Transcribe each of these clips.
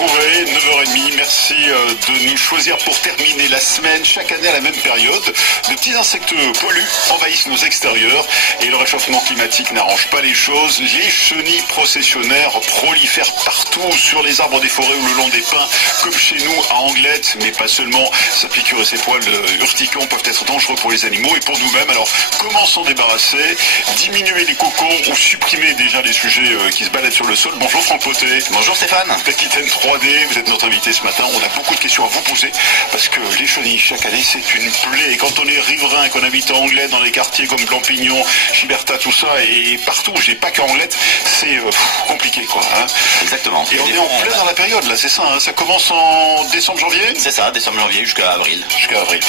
retrouver, 9h30. Merci de nous choisir pour terminer la semaine, chaque année à la même période. De petits insectes poilus envahissent nos extérieurs et le réchauffement climatique n'arrange pas les choses. Les chenilles processionnaires prolifèrent partout, sur les arbres des forêts ou le long des pins, comme chez nous à Anglette, mais pas seulement. Sa piqûre et ses poils urticants peuvent être dangereux pour les animaux et pour nous-mêmes. Alors, comment s'en débarrasser? Diminuer les cocons ou supprimer déjà les sujets qui se baladent sur le sol. Bonjour Franck Potet. Bonjour Stéphane. Aquitaine 3D, vous êtes notre invité ce matin. On a beaucoup de questions à vous poser parce que les chenilles, chaque année, c'est une plaie. Et quand on est riverain et qu'on habite à Anglette, dans les quartiers comme Blampignon, Giberta, tout ça, et partout, j'ai pas qu'à Anglette, c'est compliqué, quoi. Hein. Exactement. Et on est en plein dans la période, là, c'est ça. Hein. Ça commence en décembre-janvier? C'est ça, décembre-janvier jusqu'à avril. Jusqu'à avril.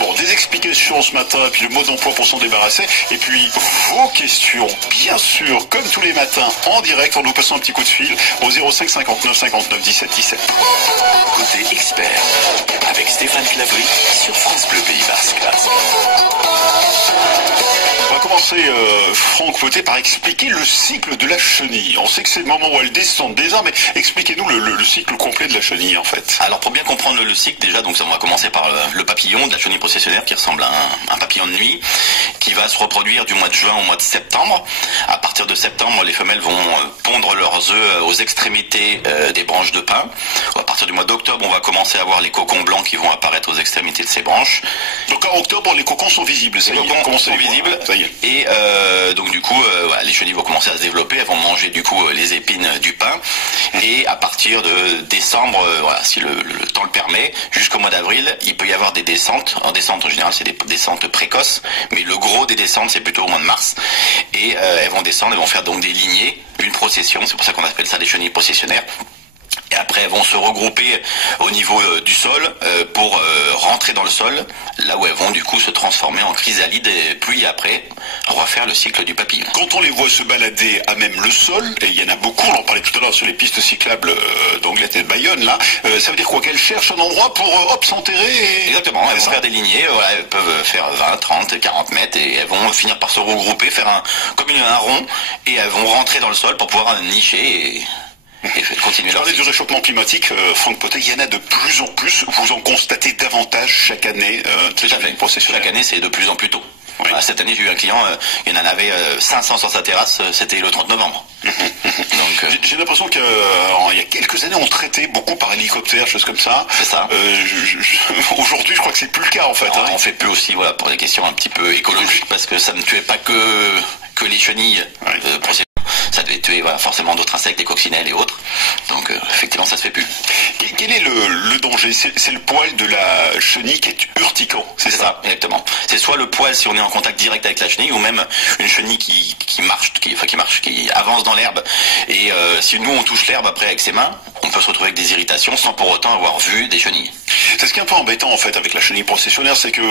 Bon, des explications ce matin, puis le mode d'emploi pour s'en débarrasser. Et puis, vos questions, bien sûr, comme tous les matins, en direct, en nous passant un petit coup de fil au 05 59 59 17 17. Côté expert, avec Stéphane Clavry sur France Bleu Pays Basque. On va commencer, Franck Potet, par expliquer le cycle de la chenille. On sait que c'est le moment où elle descend des arbres, mais expliquez-nous le cycle complet de la chenille, en fait. Alors, pour bien comprendre le cycle, déjà, donc on va commencer par le papillon de la chenille processionnaire qui ressemble à un papillon de nuit, qui va se reproduire du mois de juin au mois de septembre. À partir de septembre, les femelles vont pondre leurs œufs aux extrémités des branches de pin. À partir du mois d'octobre, on va commencer à voir les cocons blancs qui vont apparaître aux extrémités de ces branches. Donc en octobre, les cocons sont visibles. Les cocons sont visibles. Ça y est. Et donc du coup, voilà, les chenilles vont commencer à se développer. Elles vont manger du coup les épines du pin. Et à partir de décembre, voilà, si le temps le permet, jusqu'au mois d'avril, il peut y avoir des descentes. En descente, en général, c'est des descentes précoces. Mais le gros des descentes, c'est plutôt au mois de mars. Et elles vont descendre, elles vont faire donc des lignées, une procession. C'est pour ça qu'on appelle ça des chenilles processionnaires. Et après, elles vont se regrouper au niveau du sol pour rentrer dans le sol, là où elles vont du coup se transformer en chrysalides et puis après refaire le cycle du papillon. Quand on les voit se balader à même le sol, et il y en a beaucoup, on en parlait tout à l'heure sur les pistes cyclables d'Anglette et de Bayonne, là, ça veut dire quoi? Qu'elles cherchent un endroit pour s'enterrer et... Exactement, elles vont faire des lignées, voilà, elles peuvent faire 20, 30, 40 mètres et elles vont finir par se regrouper, faire comme un rond et elles vont rentrer dans le sol pour pouvoir nicher et continuer. Je parlais du réchauffement climatique, Franck Potet, il y en a de plus en plus, vous en constatez davantage chaque année. Tout à fait. Chaque année, c'est de plus en plus tôt. Oui. Cette année, j'ai eu un client, il en avait 500 sur sa terrasse, c'était le 30 novembre. Donc, j'ai l'impression qu'il y a quelques années, on traitait beaucoup par hélicoptère, choses comme ça. C'est ça. Aujourd'hui, je crois que c'est plus le cas, en fait. On fait plus aussi, voilà, pour des questions un petit peu écologiques, parce que ça ne tuait pas que les chenilles. Oui. Ça devait tuer forcément d'autres insectes, des coccinelles et autres. Donc effectivement, ça se fait plus. Quel est le danger? C'est le poil de la chenille qui est urticant, c'est ça? Exactement. C'est soit le poil si on est en contact direct avec la chenille, ou même une chenille qui avance dans l'herbe. Et si nous on touche l'herbe après avec ses mains, on peut se retrouver avec des irritations sans pour autant avoir vu des chenilles. C'est ce qui est un peu embêtant en fait avec la chenille processionnaire, c'est que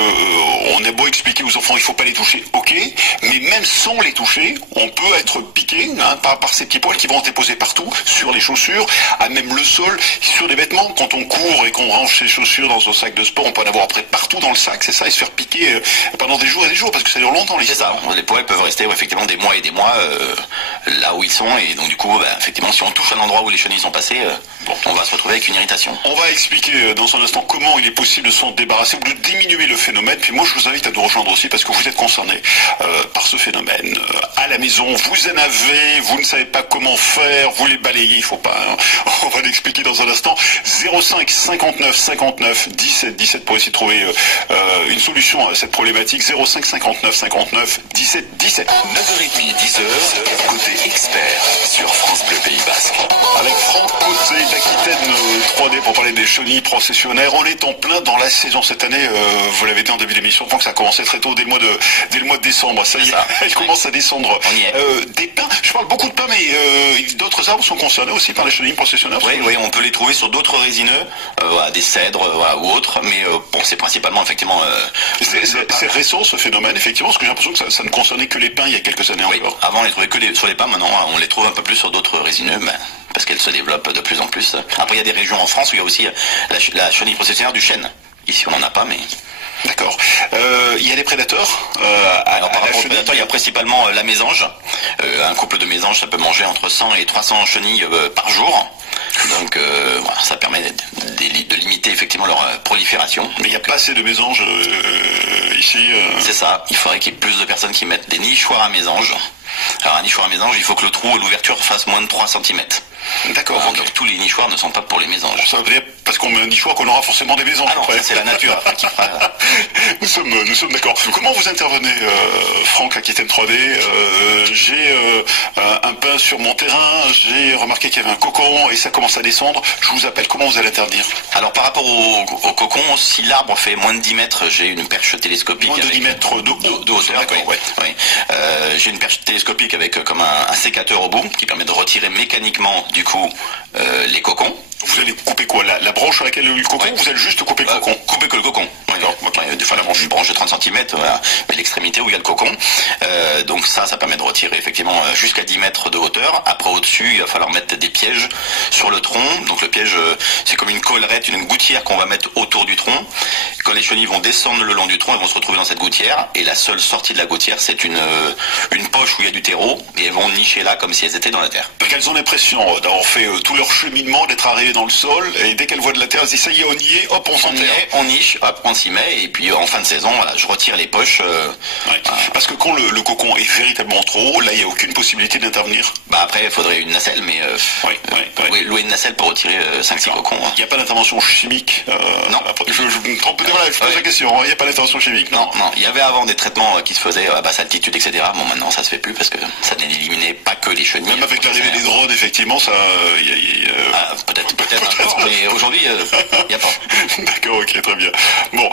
on a beau expliquer aux enfants il faut pas les toucher, ok, mais même sans les toucher, on peut être piqué par ces petits poils qui vont en déposer partout, sur les chaussures, à même le sol, sur les vêtements. Quand on court et qu'on range ses chaussures dans un sac de sport, on peut en avoir après partout dans le sac, c'est ça, et se faire piquer pendant des jours et des jours, parce que ça dure longtemps. C'est ça, les poils peuvent rester effectivement des mois et des mois là où ils sont, et donc du coup, effectivement, si on touche un endroit où les chenilles sont passées, on va se retrouver avec une irritation. On va expliquer dans un instant comment il est possible de s'en débarrasser ou de diminuer le phénomène. Puis moi, je vous invite à nous rejoindre aussi parce que vous êtes concerné par ce phénomène. À la maison, vous en avez, vous ne savez pas comment faire, vous les balayez, il faut pas. Hein. On va l'expliquer dans un instant. 05 59 59 17 17 pour essayer de trouver une solution à cette problématique. 05 59 59 17 17. 9h30, 10h, côté expert sur France Bleu Pays Basque. Avec Franck Potet d'Aquitaine 3D pour parler des chenilles processionnaires. On est en plein dans la saison cette année. Vous l'avez dit en début d'émission, donc ça a commencé très tôt, dès le mois de décembre. Ça y est, elle commence à descendre. On y est. Des pins, je parle beaucoup de pins, mais d'autres arbres sont concernés aussi par les chenilles processionnaires. Oui, on peut les trouver sur d'autres résineux, des cèdres ou autres, mais bon, c'est principalement effectivement. C'est récent ce phénomène, effectivement, parce que j'ai l'impression que ça ne concernait que les pins il y a quelques années encore. Avant on les trouvait que sur les pins, maintenant on les trouve un peu plus sur d'autres résineux, parce qu'elles se développent de plus en plus. Après, il y a des régions en France où il y a aussi la chenille processionnaire du chêne. Ici, on n'en a pas, mais... D'accord. Il y a des prédateurs Alors, par rapport aux prédateurs, il y a principalement la mésange. Un couple de mésanges, ça peut manger entre 100 et 300 chenilles par jour. Donc, voilà. ça permet de limiter effectivement leur prolifération. Mais il n'y a pas assez de mésanges ici. C'est ça, il faudrait qu'il y ait plus de personnes qui mettent des nichoirs à mésanges. Alors un nichoir à mésanges, il faut que le trou et l'ouverture fassent moins de 3 cm. D'accord. Donc tous les nichoirs ne sont pas pour les mésanges. Ça veut dire parce qu'on met un nichoir qu'on aura forcément des mésanges. Ah non, c'est la nature après qui fera... Nous sommes d'accord. Comment vous intervenez, Franck, Aquitaine 3D? J'ai un pain sur mon terrain, j'ai remarqué qu'il y avait un cocon et ça commence à descendre. Je vous appelle, comment vous allez interdire? Alors par rapport au cocon, si l'arbre fait moins de 10 mètres, j'ai une perche télescopique. Moins de 10 mètres de hauteur, oui. J'ai une perche télescopique avec comme un sécateur au bout qui permet de retirer mécaniquement du coup les cocons. Vous allez couper quoi, la branche sur laquelle il y a eu le cocon, ou vous allez juste couper le cocon? Couper que le cocon. D'accord. Des fois la branche de 30 cm, voilà, mais l'extrémité où il y a le cocon. Donc ça permet de retirer effectivement jusqu'à 10 mètres de hauteur. Après au-dessus, il va falloir mettre des pièges sur le tronc. Donc le piège, c'est comme une collerette, une gouttière qu'on va mettre autour du tronc. Quand les chenilles vont descendre le long du tronc, elles vont se retrouver dans cette gouttière. Et la seule sortie de la gouttière, c'est une poche où il y a du terreau. Et elles vont nicher là comme si elles étaient dans la terre. Donc elles ont l'impression d'avoir fait tout leur cheminement, d'être arrivées dans le sol. Et dès qu'elles voient de la terre, elles disent ça y est, on y est, hop, on s'enterre. On niche, hop, on s'y met. Et puis en fin de saison, voilà, je retire les poches. Parce que quand le cocon est véritablement trop haut, là, il n'y a aucune possibilité d'intervenir. Après, il faudrait une nacelle, mais louer une nacelle pour retirer 5-6 cocons. Il n'y a pas d'intervention chimique. Non. Je me trompe, je pose la question. Il n'y a pas d'intervention chimique. Non. Il y avait avant des traitements qui se faisaient à basse altitude, etc. Bon, maintenant, ça se fait plus parce que ça n'éliminait pas que les chenilles. Même avec l'arrivée des drones, effectivement, ça. Peut-être encore, mais aujourd'hui, il n'y a pas. D'accord, ok, très bien. Bon,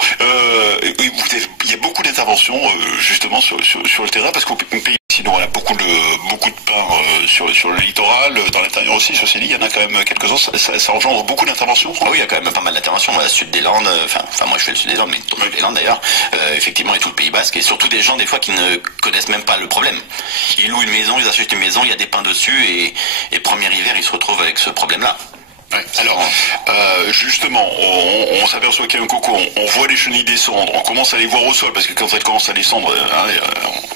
il y a beaucoup d'interventions justement sur le terrain parce qu'au pays, sinon, on a beaucoup de pain sur le littoral, dans l'intérieur aussi. Ceci dit, il y en a quand même quelques-uns. Ça engendre beaucoup d'interventions. Ah oui, il y a quand même pas mal d'interventions. Dans le sud des Landes, enfin moi je fais le sud des Landes, mais tout les Landes d'ailleurs. Effectivement, et tout le Pays Basque, et surtout des gens des fois qui ne connaissent même pas le problème. Ils louent une maison, ils achètent une maison, il y a des pins dessus, et premier hiver, ils se retrouvent avec ce problème-là. Ouais. Alors, justement, on s'aperçoit qu'il y a un cocon, on voit les chenilles descendre, on commence à les voir au sol, parce que quand elles commencent à descendre,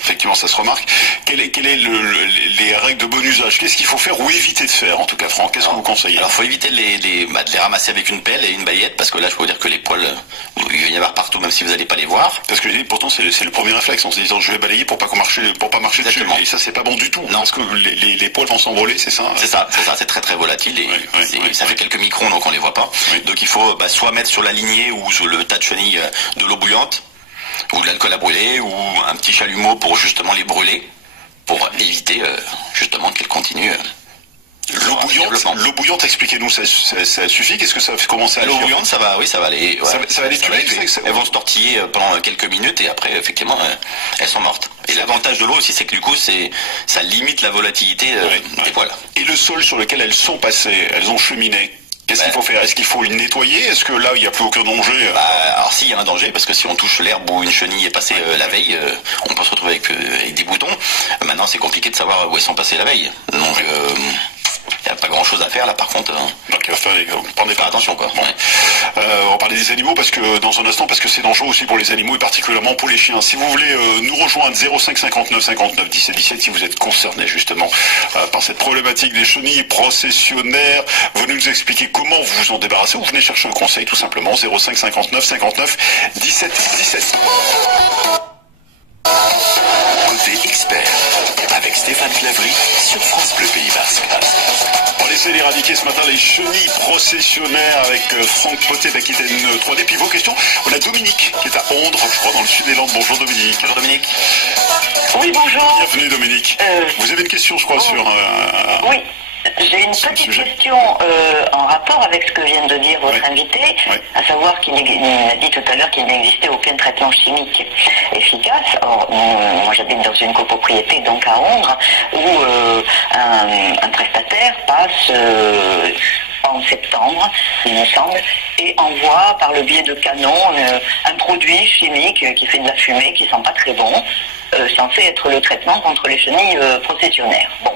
effectivement, ça se remarque. Quelles sont les règles de bon usage? Qu'est-ce qu'il faut faire ou éviter de faire, en tout cas, Franck? Qu'est-ce que vous conseillez? Alors, il faut éviter de les ramasser avec une pelle et une balayette, parce que là, je peux vous dire que les poils, il va y avoir partout, même si vous n'allez pas les voir. Parce que pourtant, c'est le premier réflexe, en se disant, je vais balayer pour pas marcher dessus. Et ça, c'est pas bon du tout. Non. Parce que les poils vont s'envoler, c'est ça? C'est ça, c'est très très volatile, et ça fait quelques microns, donc on les voit pas. Oui. Donc il faut soit mettre sur la lignée ou sur le tas de chenilles de l'eau bouillante, ou de l'alcool à brûler, ou un petit chalumeau pour justement les brûler, pour éviter justement qu'elles continuent. L'eau bouillante, expliquez-nous, ça suffit? Qu'est-ce que ça fait commencer à l'eau bouillante, ça va aller. Ça va les tuer. Elles vont se tortiller pendant quelques minutes et après, effectivement, elles sont mortes. Et l'avantage de l'eau aussi, c'est que du coup, ça limite la volatilité des poils. Et le sol sur lequel elles sont passées, elles ont cheminé. Qu'est-ce qu'il faut faire? Est-ce qu'il faut le nettoyer? Est-ce que là, il n'y a plus aucun danger? Alors si, il y a un danger, parce que si on touche l'herbe où une chenille est passée la veille, on peut se retrouver avec des boutons. Maintenant, c'est compliqué de savoir où elles sont passées la veille. Donc, il n'y a pas grand chose à faire là, par contre. Donc il va falloir prendre attention, quoi. Bon. On va parler des animaux dans un instant, parce que c'est dangereux aussi pour les animaux et particulièrement pour les chiens. Si vous voulez nous rejoindre, 05 59 59 17 17, si vous êtes concerné justement par cette problématique des chenilles processionnaires, venez nous expliquer comment vous vous en débarrassez, ou venez chercher un conseil tout simplement. 05 59 59 17 17. Côté expert, avec Stéphane Claverie sur France Bleu Pays Basque. On essaie d'éradiquer ce matin les chenilles processionnaires avec Franck Potet d'Aquitaine 3D. Puis vos questions, on a Dominique qui est à Ondre, je crois, dans le sud des Landes. Bonjour Dominique. Bonjour Dominique. Oui, bonjour. Bienvenue Dominique. Vous avez une question, je crois, sur... Oui. J'ai une petite question en rapport avec ce que vient de dire votre invité, à savoir qu'il a dit tout à l'heure qu'il n'existait aucun traitement chimique efficace. Or, moi j'habite dans une copropriété, donc à Ondre, où un prestataire passe en septembre, il me semble, et envoie par le biais de canons un produit chimique qui fait de la fumée, qui sent pas très bon, censé être le traitement contre les chenilles processionnaires. Bon,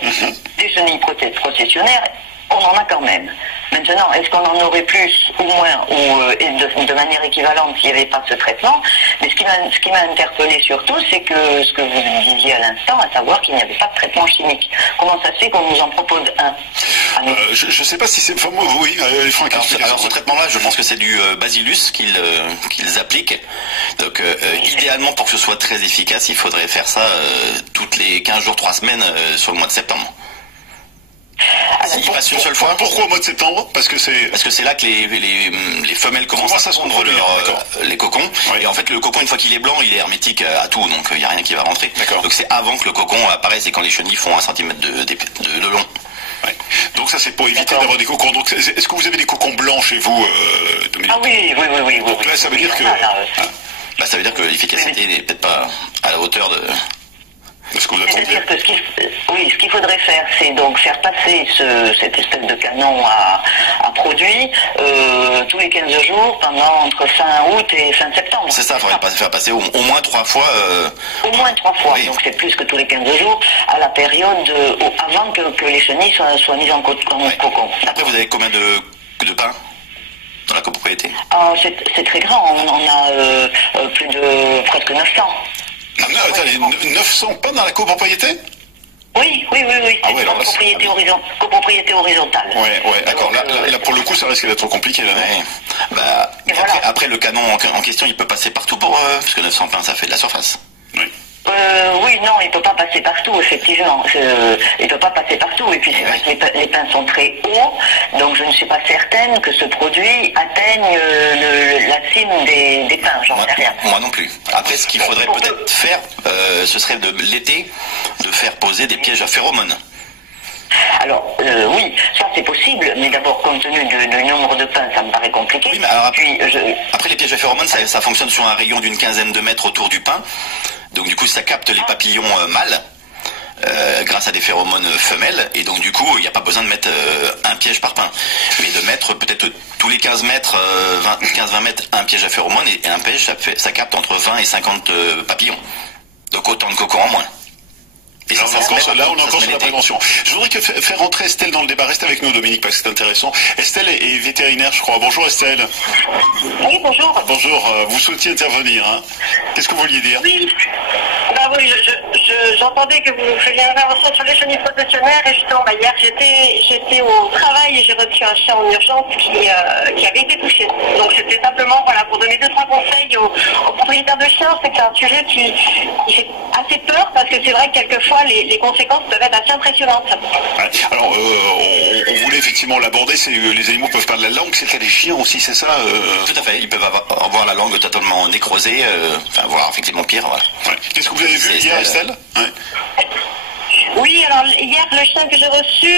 des chenilles processionnaires, on en a quand même. Maintenant, est-ce qu'on en aurait plus ou moins, ou de manière équivalente s'il n'y avait pas ce traitement? Mais ce qui m'a interpellé surtout, c'est que ce que vous disiez à l'instant, à savoir qu'il n'y avait pas de traitement chimique. Comment ça se fait qu'on nous en propose un? Je ne sais pas si c'est fameux, oui, Franck. Alors ce traitement-là, je pense que c'est du bacillus qu'ils appliquent. Donc idéalement, pour que ce soit très efficace, il faudrait faire ça toutes les 15 jours, 3 semaines sur le mois de septembre. Il passe une seule fois. Pourquoi au mois de septembre? Parce que c'est là que les femelles commencent à pondre les cocons. Oui. Et en fait, le cocon, une fois qu'il est blanc, il est hermétique à tout, donc il n'y a rien qui va rentrer. Donc c'est avant que le cocon apparaisse et quand les chenilles font 1 cm de long. Ouais. Donc ça, c'est pour éviter d'avoir des cocons. Donc est-ce que vous avez des cocons blancs chez vous, Dominique? Ah oui. Donc là, ça veut dire que... ça veut dire que l'efficacité n'est peut-être pas à la hauteur de... C'est-à-dire que ce qu'il faudrait faire, c'est donc faire passer cette espèce de canon à produit tous les 15 jours entre fin août et fin septembre. C'est ça, il faudrait faire passer au moins 3 fois. Au moins 3 fois, oui. Donc c'est plus que tous les 15 jours à la période avant que les chenilles soient mises en cocon. Après, vous avez combien de pain dans la copropriété? C'est très grand, on a plus de presque 900. Non, attendez, 900 pains dans la copropriété? Oui. C'est une copropriété horizontale. Ouais, d'accord. Là, pour le coup, ça risque d'être compliqué, là. Après, le canon en question, il peut passer partout parce que 900 pains, ça fait de la surface. Oui. Oui, non, il ne peut pas passer partout, effectivement. Il ne peut pas passer partout. Et puis c'est vrai que les pins sont très hauts, donc je ne suis pas certaine que ce produit atteigne la cime des pins, j'en sais rien. Moi non plus. Après, ce qu'il faudrait peut-être faire, ce serait l'été, de faire poser des pièges à phéromones. Alors, oui, ça c'est possible, mais d'abord, compte tenu du nombre de pins, ça me paraît compliqué. Oui, mais alors, après, les pièges à phéromones, ça fonctionne sur un rayon d'une quinzaine de mètres autour du pin. Donc du coup, ça capte les papillons mâles grâce à des phéromones femelles. Et donc du coup, il n'y a pas besoin de mettre un piège par pin. Mais de mettre peut-être tous les 15 mètres, 15-20 mètres, un piège à phéromones. Et un piège, ça capte entre 20 et 50 papillons. Donc autant de cocons en moins. Et là, on est encore sur la prévention. Je voudrais faire rentrer Estelle dans le débat. Reste avec nous, Dominique, parce que c'est intéressant. Estelle est vétérinaire, je crois. Bonjour, Estelle. Oui, bonjour. Bonjour. Vous souhaitiez intervenir, hein? Qu'est-ce que vous vouliez dire? Oui. Oui, j'entendais que vous faisiez une intervention sur les chenilles protectionnaires. Et justement, hier, j'étais au travail et j'ai reçu un chien en urgence qui avait été touché. Donc, c'était simplement, pour donner 2-3 conseils aux propriétaires de chiens. C'est que c'est un sujet qui fait assez peur parce que c'est vrai que quelquefois, les conséquences peuvent être assez impressionnantes. Ouais. Alors, on voulait effectivement l'aborder, c'est les animaux peuvent perdre la langue, c'est le cas des chiens aussi, c'est ça Tout à fait, ils peuvent avoir la langue totalement nécrosée, voire effectivement pire. Voilà. Ouais. Qu'est-ce que vous avez vu hier, Estelle? Oui, alors hier, le chien que j'ai reçu,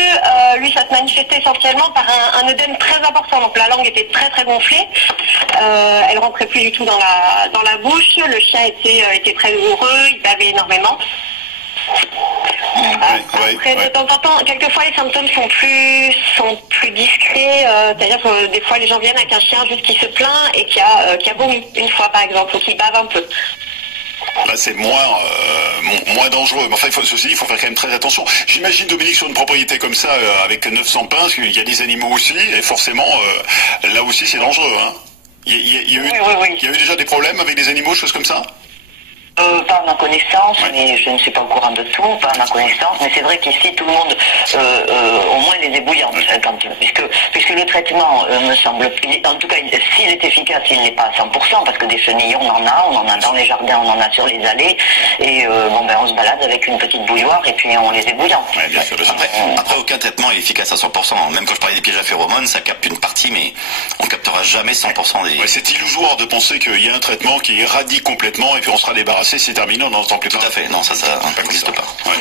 lui, ça se manifestait essentiellement par un œdème très important. Donc la langue était très très gonflée, elle rentrait plus du tout dans la bouche, le chien était très douloureux, il bavait énormément. Après, de temps en temps, quelquefois les symptômes sont plus discrets, c'est-à-dire que des fois les gens viennent avec un chien juste qui se plaint et qui a vomi une fois par exemple, ou qui bave un peu. Là, c'est moins dangereux. Mais enfin, ceci dit, il faut faire quand même très attention. J'imagine, Dominique, sur une propriété comme ça, avec 900 pins, parce qu'il y a des animaux aussi, et forcément, là aussi, c'est dangereux. Hein. Il y a eu déjà des problèmes avec des animaux, choses comme ça? Pas à ma connaissance, mais je ne suis pas au courant de tout, pas à ma connaissance, mais c'est vrai qu'ici tout le monde au moins les ébouillante, puisque le traitement me semble, en tout cas s'il est efficace, il n'est pas à 100%, parce que des chenilles on en a dans les jardins, on en a sur les allées, et on se balade avec une petite bouilloire et puis on les ébouillante. Ouais, bien sûr. Après aucun traitement est efficace à 100%, même quand je parlais des pièges à phéromones, ça capte une partie, mais on captera jamais 100% des... Ouais, c'est illusoire de penser qu'il y a un traitement qui éradique complètement et puis on sera débarrassé. C'est terminé, on n'en entend plus. Tout à fait, non, ça n'existe pas. Ouais.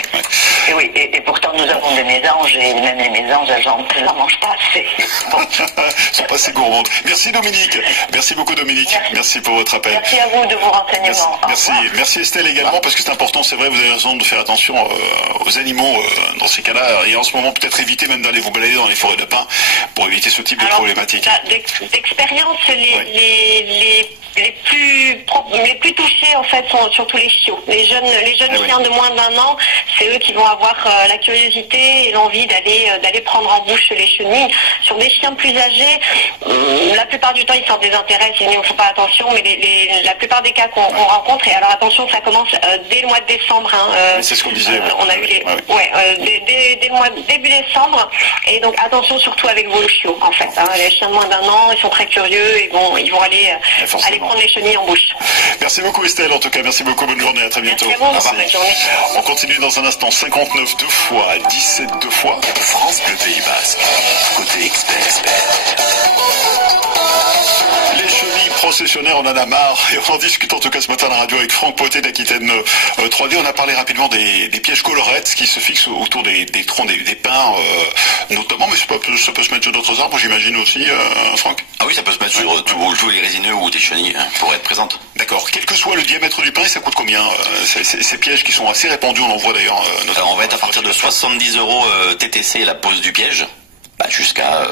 Et oui, et pourtant nous avons des mésanges, et même les mésanges, elles n'en mangent pas assez. Bon. Elles sont pas assez gourmandes. Merci Dominique. Merci beaucoup Dominique. Merci pour votre appel. Merci à vous de vos renseignements. Merci Estelle également, parce que c'est important, c'est vrai, vous avez raison de faire attention aux animaux dans ces cas-là. Et en ce moment, peut-être éviter même d'aller vous balader dans les forêts de pins pour éviter ce type de problématique. D'expérience, les plus touchés en fait sont surtout les chiots. Les jeunes chiens de moins d'1 an, c'est eux qui vont avoir la curiosité et l'envie d'aller prendre en bouche les chenilles. Sur des chiens plus âgés, la plupart du temps, ils s'en désintéressent, ils n'y font pas attention, mais la plupart des cas qu'on rencontre, et alors attention, ça commence dès le mois de décembre. C'est ce qu'on disait. On a eu dès le mois début décembre, et donc attention surtout avec vos chiots, en fait. Les chiens de moins d'1 an, ils sont très curieux, et ils vont aller prendre les chenilles en bouche. Merci beaucoup Estelle, en tout cas, merci beaucoup, bonne journée, à très bientôt. Merci à vous, bonne journée. On continue dans un instant, 59 deux fois, 17 deux fois. France Bleu Pays Basque. Côté expert. Les chenilles processionnaires, on en a marre, et on en discute en tout cas ce matin à la radio avec Franck Potet d'Aquitaine 3D. On a parlé rapidement des pièges colorettes qui se fixent autour des troncs des pins, notamment, mais ça peut se mettre sur d'autres arbres, j'imagine aussi, Franck. Ah oui, ça peut se mettre sur tous les résineux ou des chenilles pour être présentes. D'accord. Quel que soit le diamètre du pin, ça coûte combien ces pièges qui sont assez répandus, on en voit d'ailleurs. Alors on va être à partir de 70 € TTC la pose du piège. Jusqu'à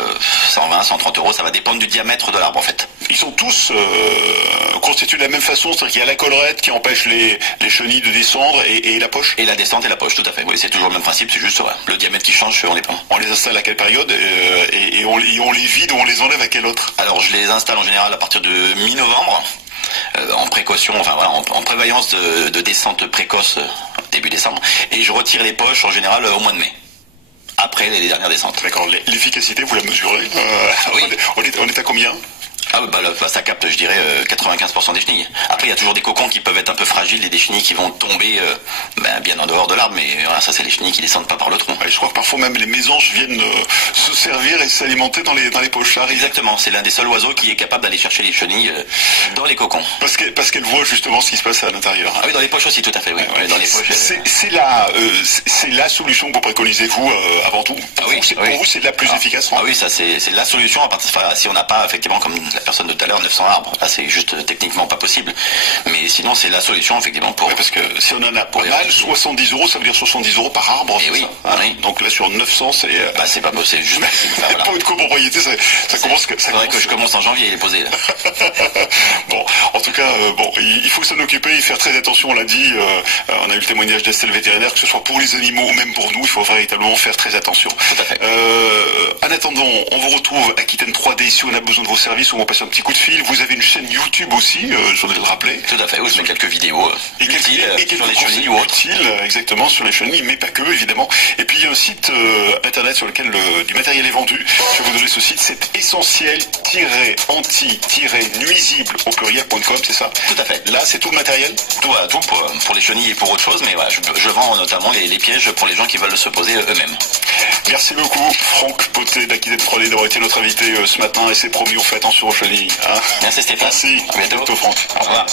120, 130 €, ça va dépendre du diamètre de l'arbre en fait. Ils sont tous constitués de la même façon, c'est-à-dire qu'il y a la collerette qui empêche les chenilles de descendre et la poche. Et la descente et la poche, tout à fait. Oui, c'est toujours le même principe, c'est juste le diamètre qui change selon les pins. On les installe à quelle période et on les vide ou on les enlève à quelle autre? Alors je les installe en général à partir de mi-novembre, en précaution, en prévoyance de descente précoce début décembre, et je retire les poches en général au mois de mai. Après les dernières descentes. D'accord. L'efficacité, vous la mesurez Oui. On est à combien? Ça capte, je dirais, 95% des chenilles. Après, il y a toujours des cocons qui peuvent être un peu fragiles et des chenilles qui vont tomber bien en dehors de l'arbre, mais voilà, ça c'est les chenilles qui descendent pas par le tronc. Ouais, je crois que parfois même les mésanges viennent se servir et s'alimenter dans les poches. Exactement, c'est l'un des seuls oiseaux qui est capable d'aller chercher les chenilles dans les cocons. Parce qu'elle voit justement ce qui se passe à l'intérieur. Ah oui, dans les poches aussi, tout à fait, oui. Ouais, dans les poches. C'est la solution que vous préconisez, vous, avant tout. Ah oui, pour vous, c'est la plus efficace. Ah oui, ça c'est la solution à partir si on n'a pas, effectivement, comme la personne de tout à l'heure, 900 arbres. Là, c'est juste techniquement pas possible. Mais sinon, c'est la solution, effectivement, pour... Oui, parce que si on en a pas mal, 70 €, ça veut dire 70 € par arbre. Et oui, oui. Donc là, sur 900, c'est... c'est pas possible, juste... Voilà. Pour une copropriété, ça commence... C'est vrai que je commence en janvier, il est posé, là. Bon, en tout cas, il faut s'en occuper, y faire très attention, on l'a dit. On a eu le témoignage d'Estelle vétérinaire, que ce soit pour les animaux ou même pour nous, il faut véritablement faire très attention. Tout à fait. En attendant, on vous retrouve Aquitaine 3D si on a besoin de vos services, on va passer un petit coup de fil. Vous avez une chaîne YouTube aussi, je voudrais le rappeler. Tout à fait, où je mets quelques vidéos utiles sur les chenilles ou autres. Exactement, sur les chenilles, mais pas que, évidemment. Et puis il y a un site internet sur lequel du matériel est vendu. Je vais vous donner ce site, c'est essentiel-anti-nuisible au pluriel.com, c'est ça? Tout à fait. Là, c'est tout le matériel? Tout pour les chenilles et pour autre chose, mais voilà, je vends notamment les pièges pour les gens qui veulent se poser eux-mêmes. Merci beaucoup, Franck Potet d'Aquitaine 3D, d'avoir été notre invité ce matin, et c'est promis, on fait attention aux chenilles. Merci Stéphane. Merci. À bientôt. Franck. Au revoir.